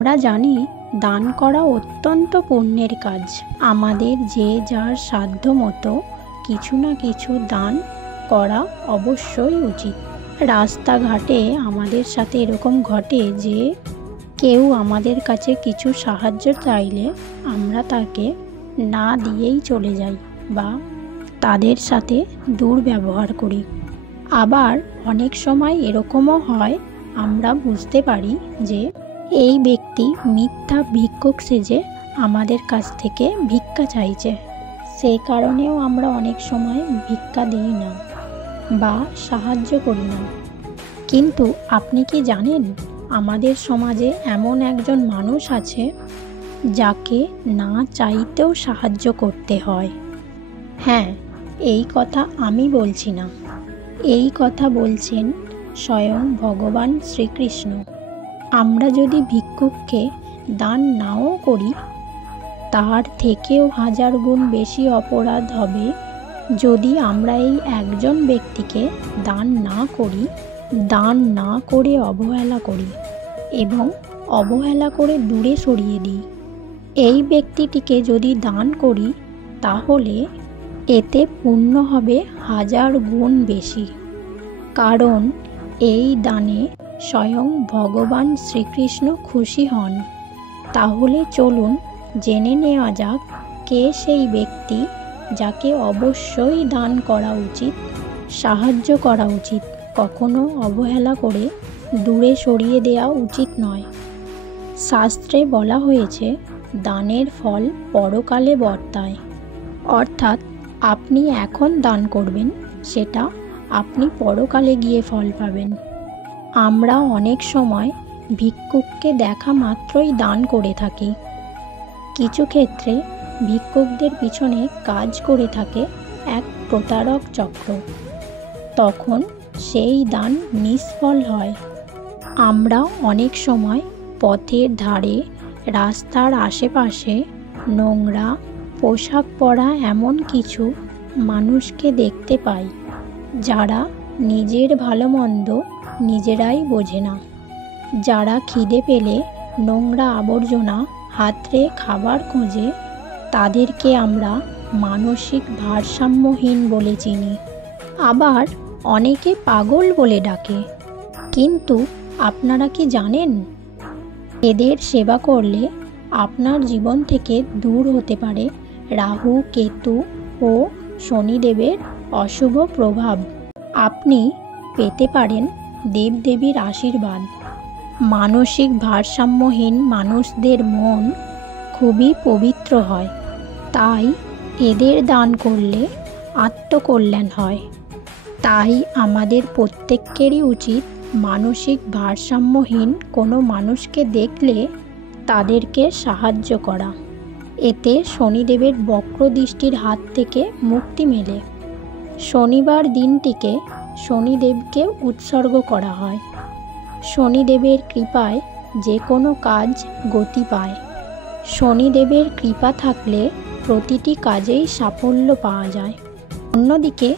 আমরা জানি দান করা অত্যন্ত পুণ্যের কাজ। আমাদের যে যার সাধ্য মতো কিছু না কিছু দান করা অবশ্যই উচিত। রাস্তাঘাটে আমাদের সাথে এরকম ঘটে যে কেউ আমাদের কাছে কিছু সাহায্য চাইলে আমরা তাকে না দিয়েই চলে যাই বা তাদের সাথে দুর্ব্যবহার করি। আবার অনেক সময় এরকমও হয়, আমরা বুঝতে পারি যে এই ব্যক্তি মিথ্যা ভিক্ষুক সেজে আমাদের কাছ থেকে ভিক্ষা চাইছে, সেই কারণেও আমরা অনেক সময় ভিক্ষা দিই না বা সাহায্য করি না। কিন্তু আপনি কি জানেন, আমাদের সমাজে এমন একজন মানুষ আছে যাকে না চাইতেও সাহায্য করতে হয়। হ্যাঁ, এই কথা আমি বলছি না, এই কথা বলছেন স্বয়ং ভগবান শ্রীকৃষ্ণ। আমরা যদি ভিক্ষুককে দান নাও করি, তার থেকেও 1000 গুণ বেশি অপরাধ হবে যদি আমরা এই একজন ব্যক্তিকে দান না করি, দান না করে অবহেলা করি এবং অবহেলা করে দূরে সরিয়ে দিই। এই ব্যক্তিটিকে যদি দান করি, তাহলে এতে পুণ্য হবে 1000 গুণ বেশি, কারণ এই দানে স্বয়ং ভগবান শ্রীকৃষ্ণ খুশি হন। তাহলে চলুন জেনে নেওয়া যাক কে সেই ব্যক্তি যাকে অবশ্যই দান করা উচিত, সাহায্য করা উচিত, কখনো অবহেলা করে দূরে সরিয়ে দেওয়া উচিত নয়। শাস্ত্রে বলা হয়েছে, দানের ফল পরকালে বর্তায়। অর্থাৎ আপনি এখন দান করবেন, সেটা আপনি পরকালে গিয়ে ফল পাবেন। আমরা অনেক সময় ভিক্ষুককে দেখা মাত্রই দান করে থাকি। কিছু ক্ষেত্রে ভিক্ষুকদের পিছনে কাজ করে থাকে এক প্রতারক চক্র, তখন সেই দান নিষ্ফল হয়। আমরা অনেক সময় পথের ধারে, রাস্তার আশেপাশে নোংরা পোশাক পরা এমন কিছু মানুষকে দেখতে পাই, যারা নিজের ভালো মন্দ নিজেরাই বোঝে না, যারা খিদে পেলে নোংরা আবর্জনা হাতড়ে খাবার খোঁজে, তাদেরকে আমরা মানসিক ভারসাম্যহীন বলে চিনি। আবার অনেকে পাগল বলে ডাকে। কিন্তু আপনারা কি জানেন, এদের সেবা করলে আপনার জীবন থেকে দূর হতে পারে রাহু, কেতু ও শনিদেবের অশুভ প্রভাব। আপনি পেতে পারেন দেবদেবীর আশীর্বাদ। মানসিক ভারসাম্যহীন মানুষদের মন খুবই পবিত্র হয়, তাই এদের দান করলে আত্মকল্যাণ হয়। তাই আমাদের প্রত্যেকেরই উচিত মানসিক ভারসাম্যহীন কোনো মানুষকে দেখলে তাদেরকে সাহায্য করা। এতে শনিদেবের বক্র দৃষ্টির হাত থেকে মুক্তি মেলে। শনিবার দিনটিকে শনিদেবকে উৎসর্গ করা হয়। শনিদেবের কৃপায় যে কোনো কাজ গতি পায়। শনিদেবের কৃপা থাকলে প্রতিটি কাজেই সাফল্য পাওয়া যায়। অন্যদিকে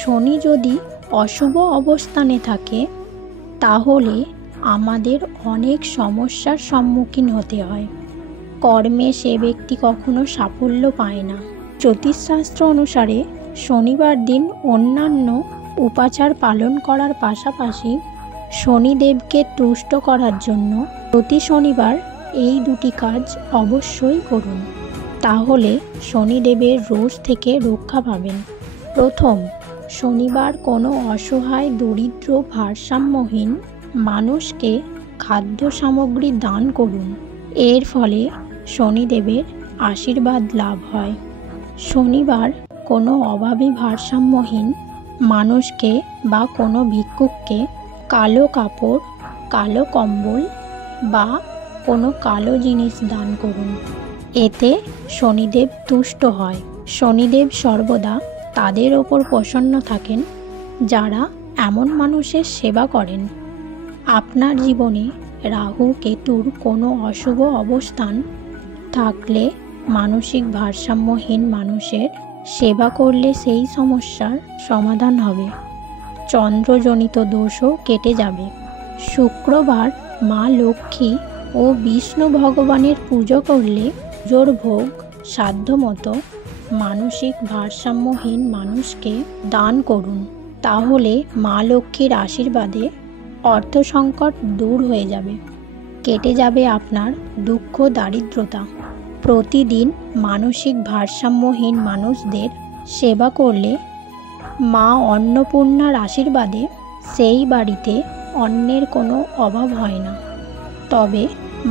শনি যদি অশুভ অবস্থানে থাকে, তাহলে আমাদের অনেক সমস্যার সম্মুখীন হতে হয়। কর্মে সে ব্যক্তি কখনো সাফল্য পায় না। জ্যোতিষশাস্ত্র অনুসারে শনিবার দিন অন্যান্য উপাচার পালন করার পাশাপাশি শনিদেবকে তুষ্ট করার জন্য প্রতি শনিবার এই দুটি কাজ অবশ্যই করুন, তাহলে শনিদেবের রোষ থেকে রক্ষা পাবেন। প্রথম, শনিবার কোনো অসহায়, দরিদ্র, ভারসাম্যহীন মানুষকে খাদ্য সামগ্রী দান করুন। এর ফলে শনিদেবের আশীর্বাদ লাভ হয়। শনিবার কোনো অভাবী, ভারসাম্যহীন মানুষকে বা কোনো ভিক্ষুককে কালো কাপড়, কালো কম্বল বা কোনো কালো জিনিস দান করুন। এতে শনিদেব তুষ্ট হয়। শনিদেব সর্বদা তাদের ওপর প্রসন্ন থাকেন যারা এমন মানুষের সেবা করেন। আপনার জীবনে রাহু, কেতুর কোনো অশুভ অবস্থান থাকলে মানসিক ভারসাম্যহীন মানুষের সেবা করলে সেই সমস্যার সমাধান হবে। চন্দ্রজনিত দোষও কেটে যাবে। শুক্রবার মা লক্ষ্মী ও বিষ্ণু ভগবানের পুজো করলে পুজোর ভোগ সাধ্যমতো মানসিক ভারসাম্যহীন মানুষকে দান করুন। তাহলে মা লক্ষ্মীর আশীর্বাদে অর্থ সংকট দূর হয়ে যাবে, কেটে যাবে আপনার দুঃখ দারিদ্রতা। প্রতিদিন মানসিক ভারসাম্যহীন মানুষদের সেবা করলে মা অন্নপূর্ণার আশীর্বাদে সেই বাড়িতে অন্নের কোনো অভাব হয় না। তবে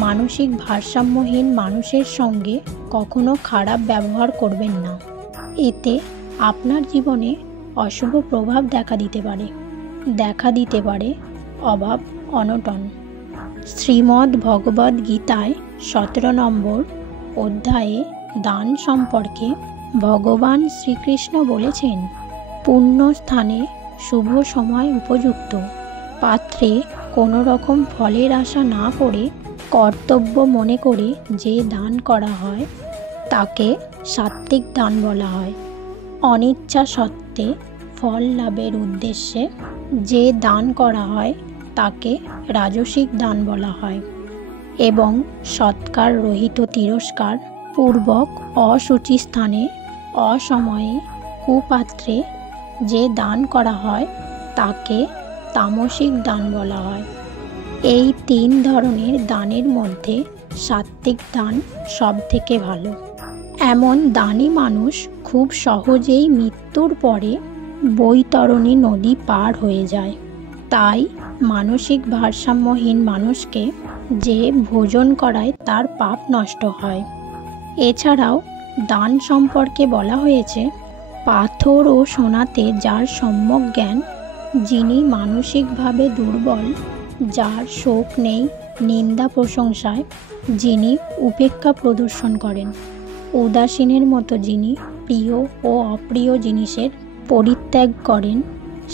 মানসিক ভারসাম্যহীন মানুষের সঙ্গে কখনো খারাপ ব্যবহার করবেন না, এতে আপনার জীবনে অশুভ প্রভাব দেখা দিতে পারে অভাব অনটন। শ্রীমদ্ ভগবদ্ গীতায় 17 নম্বর অধ্যায়ে দান সম্পর্কে ভগবান শ্রীকৃষ্ণ বলেছেন, পুণ্য স্থানে শুভ সময় উপযুক্ত পাত্রে কোনো রকম ফলের আশা না করে কর্তব্য মনে করে যে দান করা হয় তাকে সাত্ত্বিক দান বলা হয়। অনিচ্ছা সত্ত্বে ফল লাভের উদ্দেশ্যে যে দান করা হয় তাকে রাজসিক দান বলা হয় এবং সৎকার রহিত তিরস্কার পূর্বক অশুচি স্থানে অসময়ে কুপাত্রে যে দান করা হয় তাকে তামসিক দান বলা হয়। এই 3 ধরনের দানের মধ্যে সাত্ত্বিক দান সবথেকে ভালো। এমন দানি মানুষ খুব সহজেই মৃত্যুর পরে বৈতরণী নদী পার হয়ে যায়। তাই মানসিক ভারসাম্যহীন মানুষকে যে ভোজন করায় তার পাপ নষ্ট হয়। এছাড়াও দান সম্পর্কে বলা হয়েছে, পাথর ও সোনাতে যার সম্যক জ্ঞান, যিনি মানসিকভাবে দুর্বল, যার শোক নেই নিন্দা প্রশংসায়, যিনি উপেক্ষা প্রদর্শন করেন, উদাসীনের মতো যিনি প্রিয় ও অপ্রিয় জিনিসের পরিত্যাগ করেন,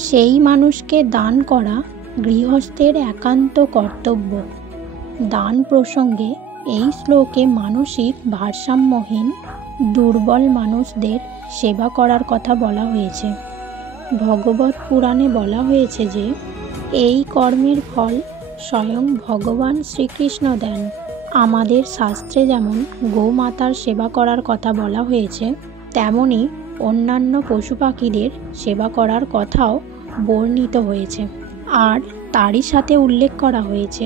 সেই মানুষকে দান করা গৃহস্থের একান্ত কর্তব্য। দান প্রসঙ্গে এই শ্লোকে মানসিক ভারসাম্যহীন দুর্বল মানুষদের সেবা করার কথা বলা হয়েছে। ভগবত পুরাণে বলা হয়েছে যে এই কর্মের ফল স্বয়ং ভগবান শ্রীকৃষ্ণ দেন। আমাদের শাস্ত্রে যেমন গোমাতার সেবা করার কথা বলা হয়েছে, তেমনি অন্যান্য পশু পাখিদের সেবা করার কথাও বর্ণিত হয়েছে। আর তারই সাথে উল্লেখ করা হয়েছে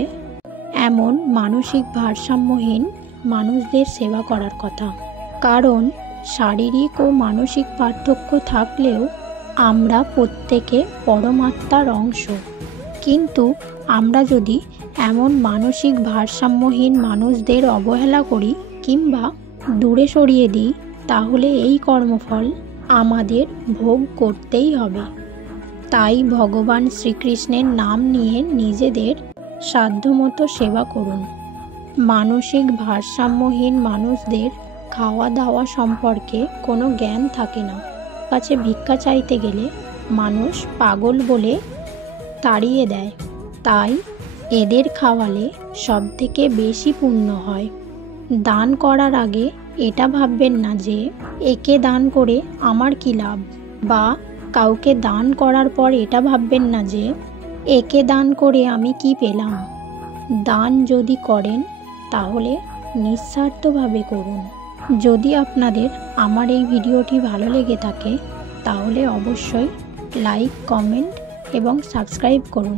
এমন মানসিক ভারসাম্যহীন মানুষদের সেবা করার কথা। কারণ শারীরিক ও মানসিক পার্থক্য থাকলেও আমরা প্রত্যেকে পরমাত্মার অংশ। কিন্তু আমরা যদি এমন মানসিক ভারসাম্যহীন মানুষদের অবহেলা করি কিংবা দূরে সরিয়ে দিই, তাহলে এই কর্মফল আমাদের ভোগ করতেই হবে। তাই ভগবান শ্রীকৃষ্ণের নাম নিয়ে নিজেদের সাধ্যমতো সেবা করুন। মানসিক ভারসাম্যহীন মানুষদের খাওয়া দাওয়া সম্পর্কে কোনো জ্ঞান থাকে না। কাছে ভিক্ষা চাইতে গেলে মানুষ পাগল বলে তাড়িয়ে দেয়। তাই এদের খাওয়ালে সবথেকে বেশি পুণ্য হয়। দান করার আগে এটা ভাববেন না যে একে দান করে আমার কী লাভ, বা কাউকে দান করার পর এটা ভাববেন না যে একে দান করে আমি কি পেলাম। দান যদি করেন তাহলে নিঃস্বার্থভাবে করুন। যদি আপনাদের আমার এই ভিডিওটি ভালো লেগে থাকে তাহলে অবশ্যই লাইক, কমেন্ট এবং সাবস্ক্রাইব করুন।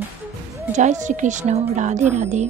জয় শ্রীকৃষ্ণ। রাধে রাধে।